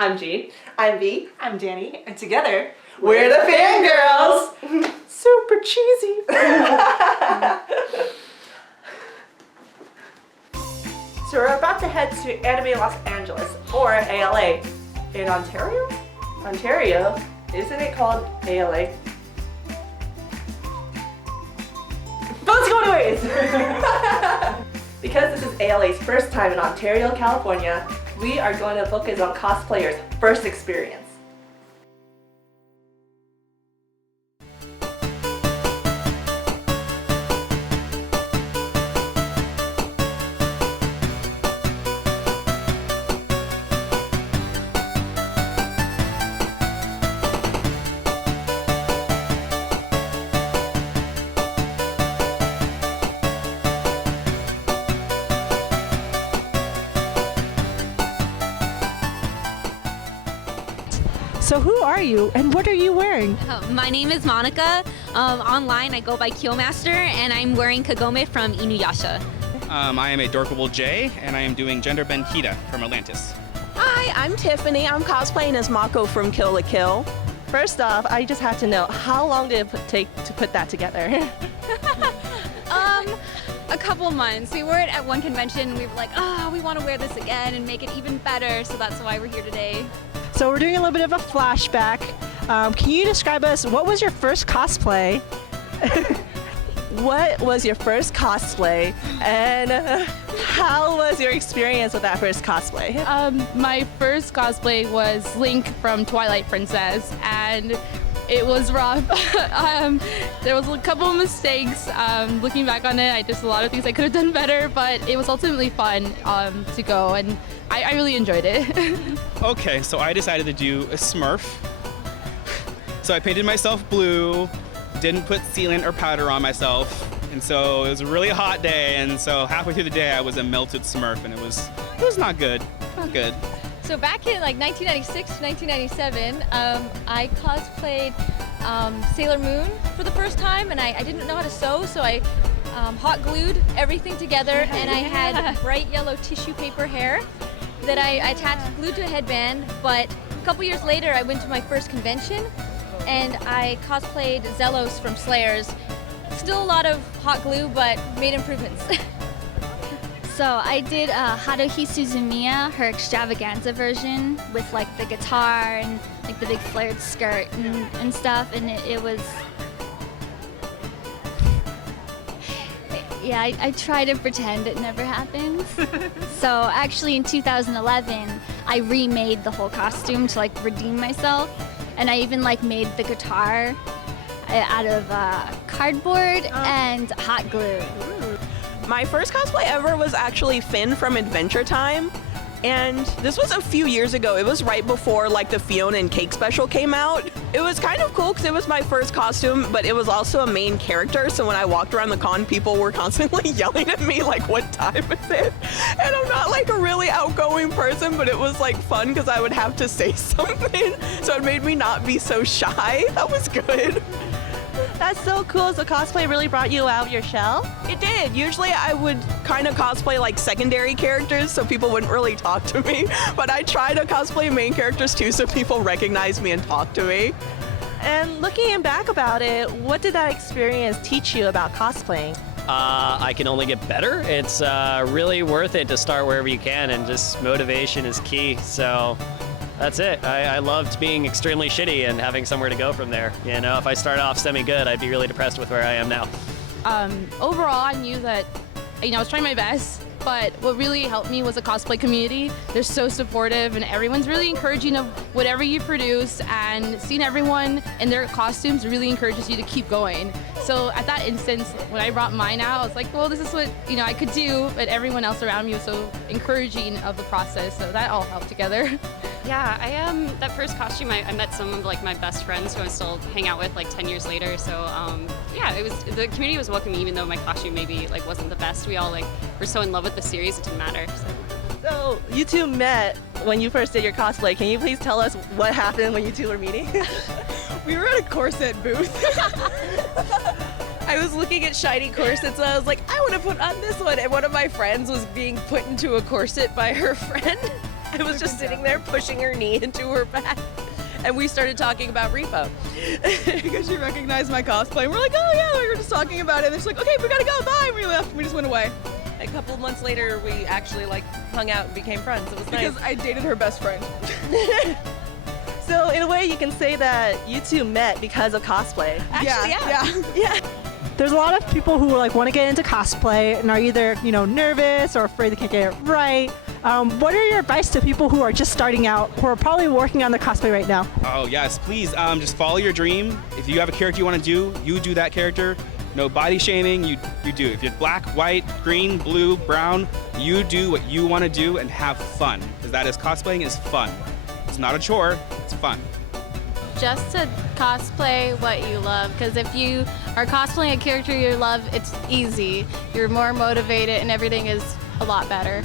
I'm G. I'm V. I'm Dani, and together, we're the Fangirls! Super cheesy! So we're about to head to Anime Los Angeles, or ALA, in Ontario? Ontario? Isn't it called ALA? But let's go anyways! Because this is ALA's first time in Ontario, California, we are going to focus on cosplayers' first experience. So who are you and what are you wearing? My name is Monica. Online I go by Kyomaster and I'm wearing Kagome from Inuyasha. I am Adorkablejay and I am doing Gender Bend Kita from Atlantis. Hi, I'm Tiffany. I'm cosplaying as Mako from Kill la Kill. First off, I just have to know, how long did it take to put that together? A couple months. We were at one convention and we were like, we want to wear this again and make it even better, so that's why we're here today. So we're doing a little bit of a flashback. Can you describe us, what was your first cosplay? What was your first cosplay, and how was your experience with that first cosplay? My first cosplay was Link from Twilight Princess, and it was rough. There was a couple of mistakes. Looking back on it, I did a lot of things I could have done better, but it was ultimately fun to go, and I really enjoyed it. Okay, so I decided to do a Smurf. So I painted myself blue, didn't put sealant or powder on myself, and so it was a really hot day, and so halfway through the day I was a melted Smurf, and it was not good, not good. So back in like 1996 to 1997, I cosplayed Sailor Moon for the first time, and I didn't know how to sew, so I hot glued everything together, and I had bright yellow tissue paper hair that I attached, glued to a headband. But a couple years later, I went to my first convention, and I cosplayed Zelos from Slayers. Still a lot of hot glue, but made improvements. So I did Haruhi Suzumiya, her extravaganza version with like the guitar and like the big flared skirt and stuff, and it was, yeah, I try to pretend it never happens. So actually in 2011, I remade the whole costume to like redeem myself, and I even like made the guitar out of cardboard and hot glue. My first cosplay ever was actually Finn from Adventure Time, and this was a few years ago. It was right before like the Fiona and Cake special came out. It was kind of cool because it was my first costume, but it was also a main character, so when I walked around the con, people were constantly yelling at me like, what time is it? And I'm not like a really outgoing person, but it was like fun because I would have to say something, so it made me not be so shy. That was good. That's so cool. So cosplay really brought you out your shell? It did. Usually I would kind of cosplay like secondary characters so people wouldn't really talk to me, but I try to cosplay main characters too so people recognize me and talk to me. And looking back about it, what did that experience teach you about cosplaying? I can only get better. It's really worth it to start wherever you can, and just motivation is key. So that's it. I loved being extremely shitty and having somewhere to go from there. You know, if I started off semi-good, I'd be really depressed with where I am now. Overall, I knew that, I was trying my best, but what really helped me was the cosplay community. They're so supportive, and everyone's really encouraging of whatever you produce, and seeing everyone in their costumes really encourages you to keep going. So at that instance, when I brought mine out, I was like, well, this is what I could do, but everyone else around me was so encouraging of the process, so that all helped together. Yeah, that first costume, I met some of like my best friends who I still hang out with like 10 years later. So yeah, the community was welcoming, even though my costume maybe like wasn't the best. We all like were so in love with the series, it didn't matter. So you two met when you first did your cosplay. Can you please tell us what happened when you two were meeting? We were at a corset booth. I was looking at shiny corsets and I was like, I want to put on this one. And one of my friends was being put into a corset by her friend. I was just sitting there pushing her knee into her back. And we started talking about repo. Because she recognized my cosplay. And we're like, oh yeah, we were just talking about it. And she's like, okay, we gotta go, bye. And we left, and we just went away. A couple of months later, we actually like hung out and became friends. It was nice. Because I dated her best friend. So in a way, you can say that you two met because of cosplay. Actually, Yeah. There's a lot of people who like want to get into cosplay and are either, nervous or afraid they can't get it right. What are your advice to people who are just starting out, who are probably working on their cosplay right now? Oh yes, please just follow your dream. If you have a character you want to do, you do that character. No body shaming, you do. If you're black, white, green, blue, brown, you do what you want to do and have fun. Because that is, cosplaying is fun. It's not a chore, it's fun. Just to cosplay what you love, because if you are cosplaying a character you love, it's easy. You're more motivated and everything is a lot better.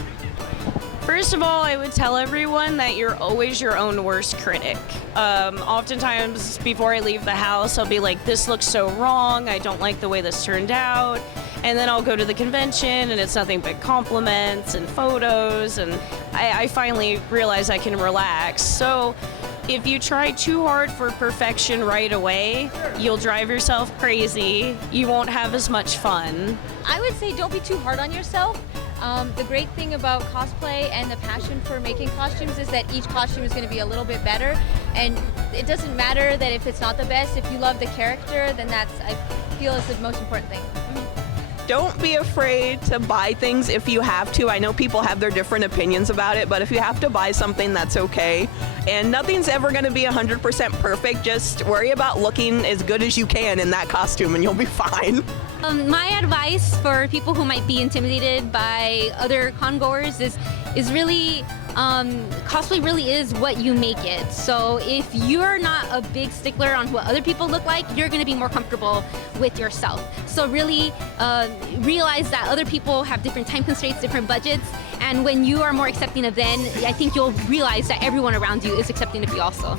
First of all, I would tell everyone that you're always your own worst critic. Oftentimes, before I leave the house, I'll be like, this looks so wrong, I don't like the way this turned out. And then I'll go to the convention, and it's nothing but compliments and photos, and I finally realize I can relax. So if you try too hard for perfection right away, you'll drive yourself crazy. You won't have as much fun. I would say don't be too hard on yourself. The great thing about cosplay and the passion for making costumes is that each costume is going to be a little bit better, and it doesn't matter that if it's not the best. If you love the character, then that's, I feel, is the most important thing. Don't be afraid to buy things if you have to. I know people have their different opinions about it, but if you have to buy something, that's okay. And nothing's ever going to be 100% perfect. Just worry about looking as good as you can in that costume and you'll be fine. My advice for people who might be intimidated by other con-goers is really, cosplay really is what you make it. So if you're not a big stickler on what other people look like, you're gonna be more comfortable with yourself. So really realize that other people have different time constraints, different budgets, and when you are more accepting of them, I think you'll realize that everyone around you is accepting of you also.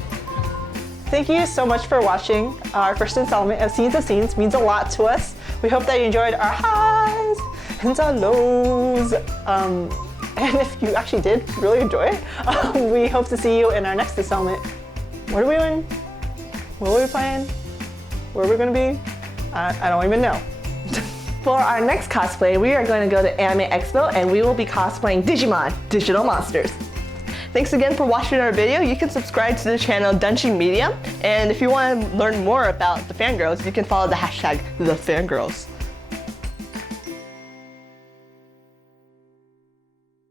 Thank you so much for watching our first installment of Scenes of Scenes. Means a lot to us. We hope that you enjoyed our highs and our lows. And if you actually did really enjoy it, we hope to see you in our next installment. What are we doing? What are we playing? Where are we going to be? I don't even know. For our next cosplay, we are going to go to Anime Expo and we will be cosplaying Digimon, Digital Monsters. Thanks again for watching our video. You can subscribe to the channel Dungeon Media, and if you want to learn more about the fangirls, you can follow the hashtag #thephangirls.